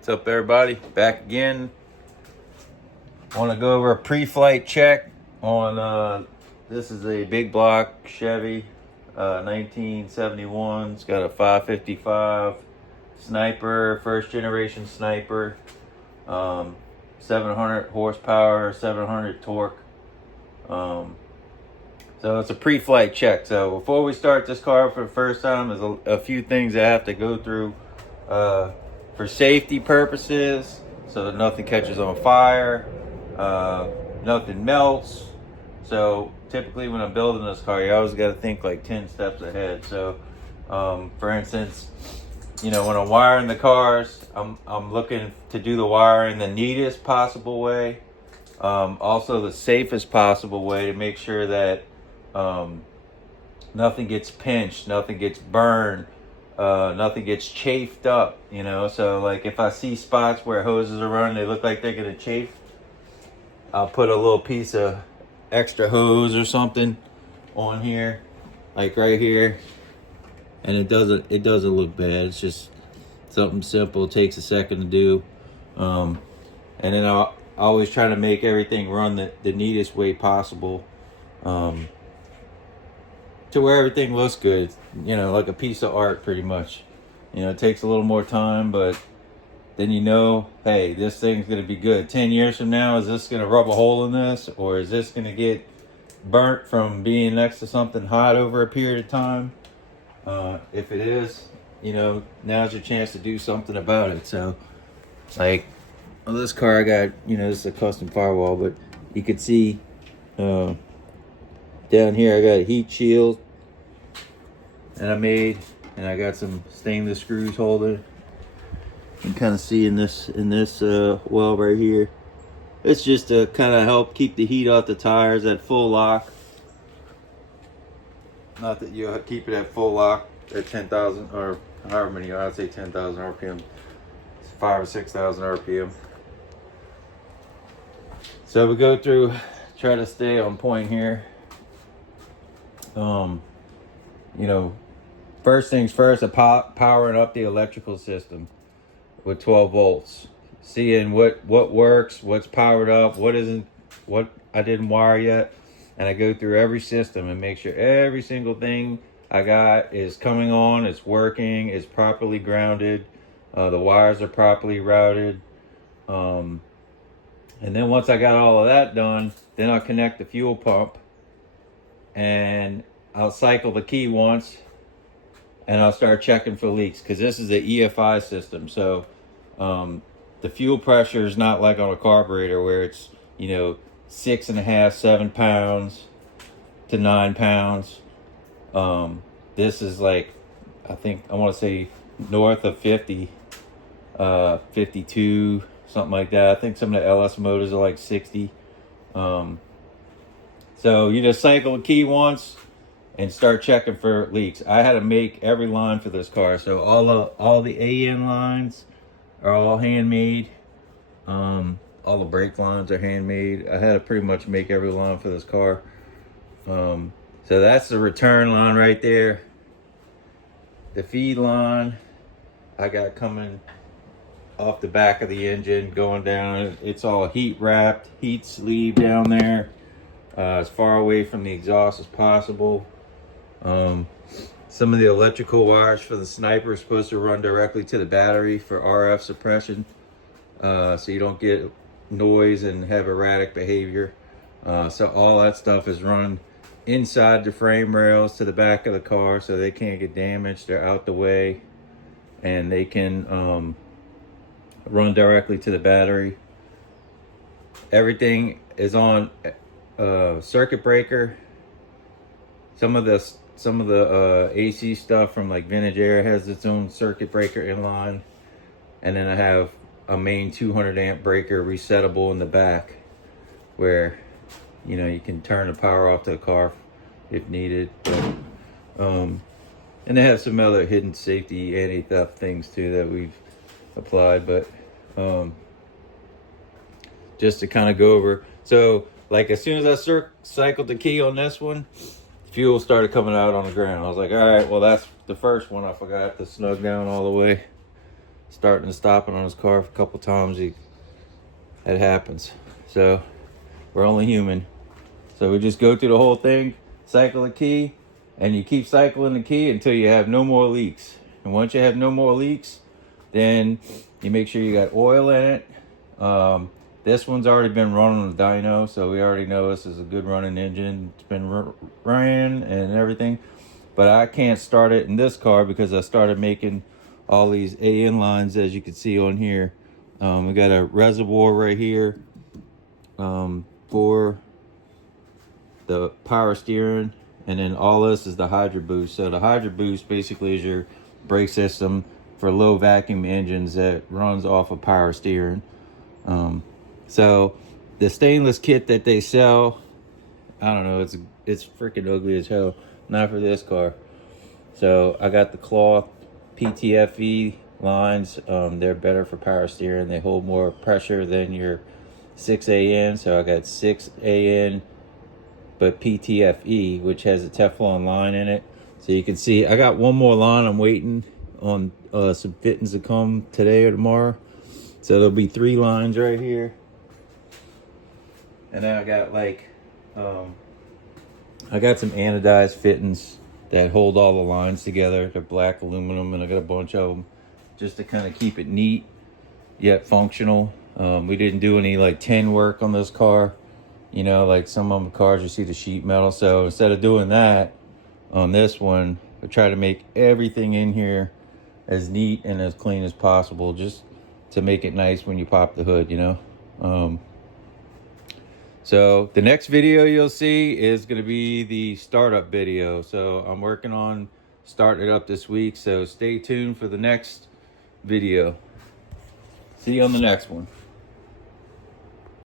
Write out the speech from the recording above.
What's up, everybody? Back again. Want to go over a pre-flight check on this is a big block Chevy 1971. It's got a 555 Sniper, first generation Sniper, 700 horsepower, 700 torque. So it's a pre-flight check. So before we start this car for the first time, there's a few things I have to go through for safety purposes, so that nothing catches on fire, nothing melts. So typically when I'm building this car, you always got to think like 10 steps ahead. So for instance, you know, when I'm wiring the cars, I'm looking to do the wiring the neatest possible way, also the safest possible way, to make sure that nothing gets pinched, nothing gets burned, nothing gets chafed up, you know. So like if I see spots where hoses are running, they look like they're gonna chafe, I'll put a little piece of extra hose or something on here, like right here, and it doesn't look bad. It's just something simple. It takes a second to do, and then I always try to make everything run the neatest way possible, to where everything looks good, you know, like a piece of art pretty much. You know, it takes a little more time, but then you know, hey, this thing's gonna be good. 10 years from now, is this gonna rub a hole in this, or is this gonna get burnt from being next to something hot over a period of time? If it is, you know, now's your chance to do something about it. So like, well, this car I got, you know, this is a custom firewall, but you can see down here I got a heat shield that I made, and I got some stainless screws holding. You can kind of see in this well right here. It's just to kind of help keep the heat off the tires at full lock. Not that you keep it at full lock at 10,000 or however many, I'd say 10,000 RPM. It's 5,000 or 6,000 RPM. So we go through, try to stay on point here. You know, first things first, powering up the electrical system with 12 volts, seeing what works, what's powered up, what isn't, what I didn't wire yet. And I go through every system and make sure every single thing I got is coming on, it's working, it's properly grounded, the wires are properly routed. And then once I got all of that done, then I'll connect the fuel pump, and I'll cycle the key once, and I'll start checking for leaks, because this is the EFI system. So the fuel pressure is not like on a carburetor where it's, you know, 6.5, 7 pounds to 9 pounds. This is like, I think, I want to say north of 50, 52, something like that. I think some of the LS motors are like 60. So you just cycle the key once and start checking for leaks. I had to make every line for this car, so all the AN lines are all handmade. All the brake lines are handmade. I had to pretty much make every line for this car. So that's the return line right there. The feed line I got coming off the back of the engine going down. It's all heat wrapped, heat sleeve down there, as far away from the exhaust as possible. Some of the electrical wires for the Sniper are supposed to run directly to the battery for RF suppression, so you don't get noise and have erratic behavior. So all that stuff is run inside the frame rails to the back of the car, so they can't get damaged. They're out the way, and they can run directly to the battery. Everything is on circuit breaker. Some of the AC stuff from like Vintage Air has its own circuit breaker inline, and then I have a main 200 amp breaker resettable in the back, where, you know, you can turn the power off to the car if needed. But, and they have some other hidden safety anti-theft things too that we've applied. But just to kind of go over, so like as soon as I cycled the key on this one, fuel started coming out on the ground. I was like, all right, well, that's the first one. I forgot to snug down all the way. starting and stopping on his car a couple times. It happens. So we're only human. So we just go through the whole thing, cycle the key, and you keep cycling the key until you have no more leaks. And once you have no more leaks, then you make sure you got oil in it. This one's already been run on the dyno, so we already know this is a good running engine. It's been running and everything. But I can't start it in this car because I started making all these AN lines, as you can see on here. We got a reservoir right here for the power steering, and then all this is the Hydro Boost. So the Hydro Boost basically is your brake system for low vacuum engines that runs off of power steering. So the stainless kit that they sell, I don't know, it's freaking ugly as hell. Not for this car. So I got the cloth PTFE lines. They're better for power steering. They hold more pressure than your 6AN. So I got 6AN but PTFE, which has a Teflon line in it. So you can see I got one more line. I'm waiting on some fittings to come today or tomorrow. So there'll be 3 lines right here. And then I got like I got some anodized fittings that hold all the lines together. They're black aluminum, and I got a bunch of them just to kind of keep it neat yet functional. We didn't do any like tin work on this car. You know, like some of the cars you see the sheet metal. So instead of doing that on this one, I try to make everything in here as neat and as clean as possible, just to make it nice when you pop the hood, you know. So the next video you'll see is going to be the startup video. So I'm working on starting it up this week. So stay tuned for the next video. See you on the next one.